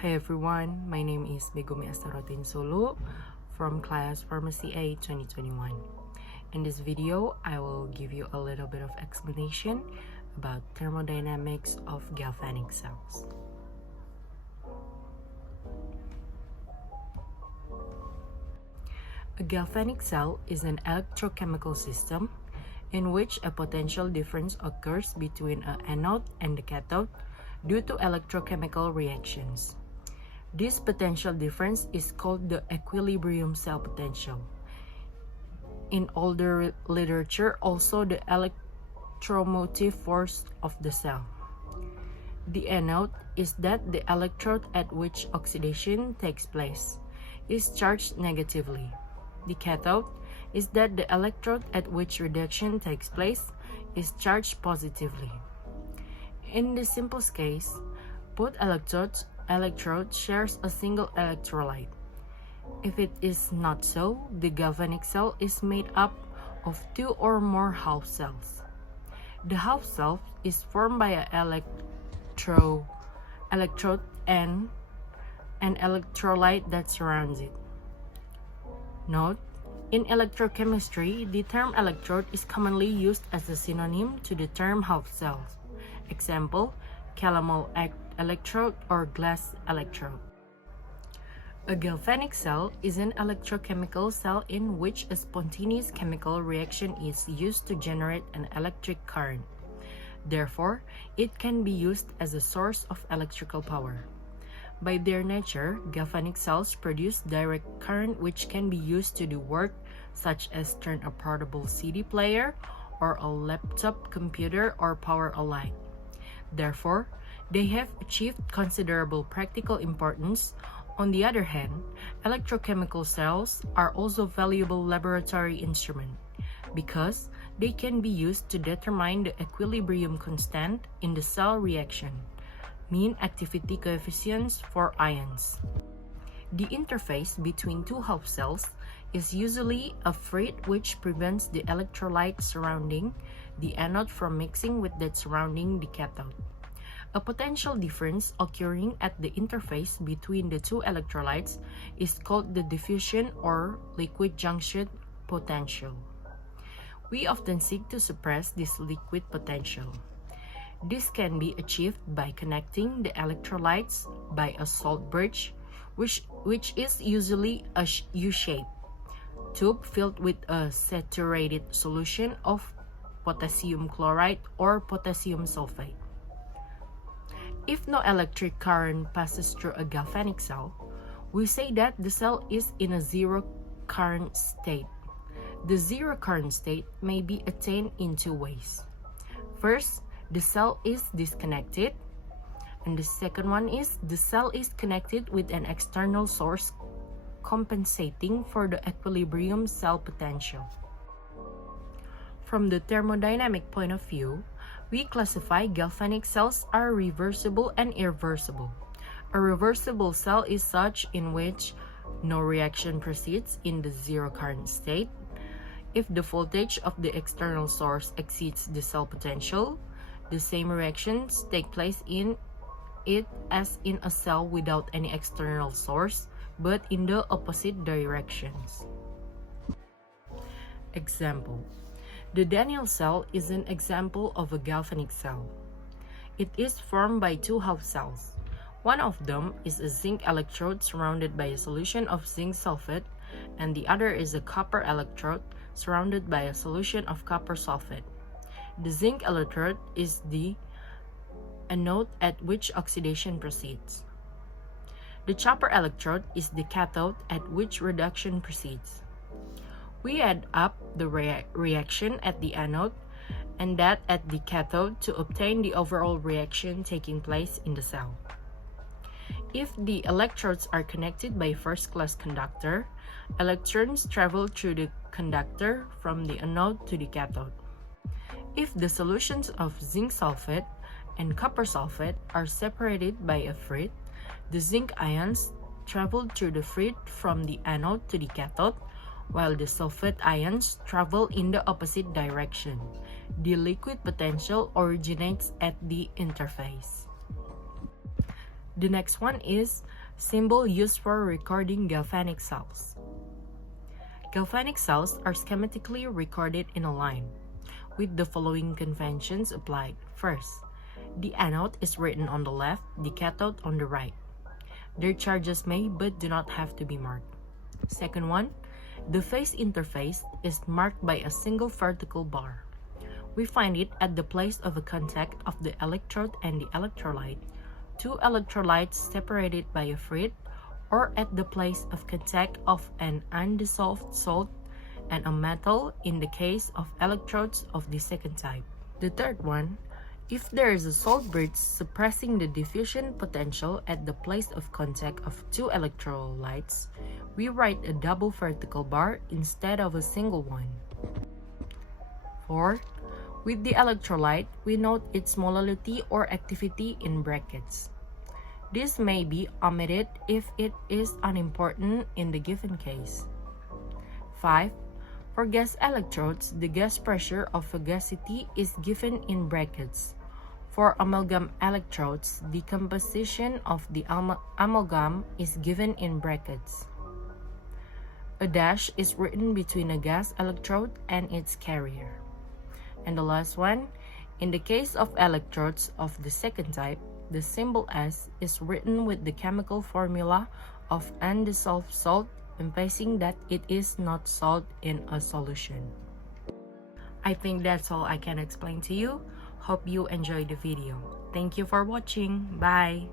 Hi everyone, my name is Megumi Esther Rotinsulu from class Pharmacy A 2021. In this video, I will give you a little bit of explanation about thermodynamics of galvanic cells. A galvanic cell is an electrochemical system in which a potential difference occurs between an anode and the cathode due to electrochemical reactions. This potential difference is called the equilibrium cell potential. In older literature, also the electromotive force of the cell. The anode is that the electrode at which oxidation takes place is charged negatively. The cathode is that the electrode at which reduction takes place is charged positively. In the simplest case, both electrodes shares a single electrolyte. If it is not so, the galvanic cell is made up of two or more half cells. The half cell is formed by an electrode and an electrolyte that surrounds it. Note, in electrochemistry, the term electrode is commonly used as a synonym to the term half cells. Example, calomel electrode or glass electrode. A galvanic cell is an electrochemical cell in which a spontaneous chemical reaction is used to generate an electric current. Therefore, it can be used as a source of electrical power. By their nature, galvanic cells produce direct current which can be used to do work such as turn a portable CD player or a laptop computer or power a light. Therefore, they have achieved considerable practical importance. On the other hand, electrochemical cells are also valuable laboratory instruments because they can be used to determine the equilibrium constant in the cell reaction, mean activity coefficients for ions. The interface between two half cells is usually a frit which prevents the electrolyte surrounding the anode from mixing with that surrounding the cathode. A potential difference occurring at the interface between the two electrolytes is called the diffusion or liquid junction potential. We often seek to suppress this liquid potential. This can be achieved by connecting the electrolytes by a salt bridge, which is usually a U-shaped tube filled with a saturated solution of potassium chloride or potassium sulfate. If no electric current passes through a galvanic cell, we say that the cell is in a zero current state. The zero current state may be attained in two ways. First, the cell is disconnected, and the second one is the cell is connected with an external source compensating for the equilibrium cell potential. From the thermodynamic point of view, we classify galvanic cells are reversible and irreversible. A reversible cell is such in which no reaction proceeds in the zero current state. If the voltage of the external source exceeds the cell potential, the same reactions take place in it as in a cell without any external source, but in the opposite directions. Example. The Daniell cell is an example of a galvanic cell. It is formed by two half cells. One of them is a zinc electrode surrounded by a solution of zinc sulfate, and the other is a copper electrode surrounded by a solution of copper sulfate. The zinc electrode is the anode at which oxidation proceeds. The copper electrode is the cathode at which reduction proceeds. We add up the reaction at the anode and that at the cathode to obtain the overall reaction taking place in the cell. If the electrodes are connected by first-class conductor, electrons travel through the conductor from the anode to the cathode. If the solutions of zinc sulfate and copper sulfate are separated by a frit, the zinc ions travel through the frit from the anode to the cathode, while the sulfate ions travel in the opposite direction. The liquid potential originates at the interface. The next one is symbol used for recording galvanic cells. Galvanic cells are schematically recorded in a line, with the following conventions applied. First, the anode is written on the left, the cathode on the right. Their charges may but do not have to be marked. Second one, the phase interface is marked by a single vertical bar. We find it at the place of a contact of the electrode and the electrolyte, two electrolytes separated by a frit, or at the place of contact of an undissolved salt and a metal in the case of electrodes of the second type. The third one, if there is a salt bridge suppressing the diffusion potential at the place of contact of two electrolytes, we write a double vertical bar instead of a single one. 4. With the electrolyte, we note its molality or activity in brackets. This may be omitted if it is unimportant in the given case. 5. For gas electrodes, the gas pressure of fugacity is given in brackets. For amalgam electrodes, the composition of the amalgam is given in brackets. A dash is written between a gas electrode and its carrier. And the last one, in the case of electrodes of the second type, the symbol S is written with the chemical formula of undissolved salt, emphasizing that it is not salt in a solution. I think that's all I can explain to you. Hope you enjoyed the video. Thank you for watching. Bye.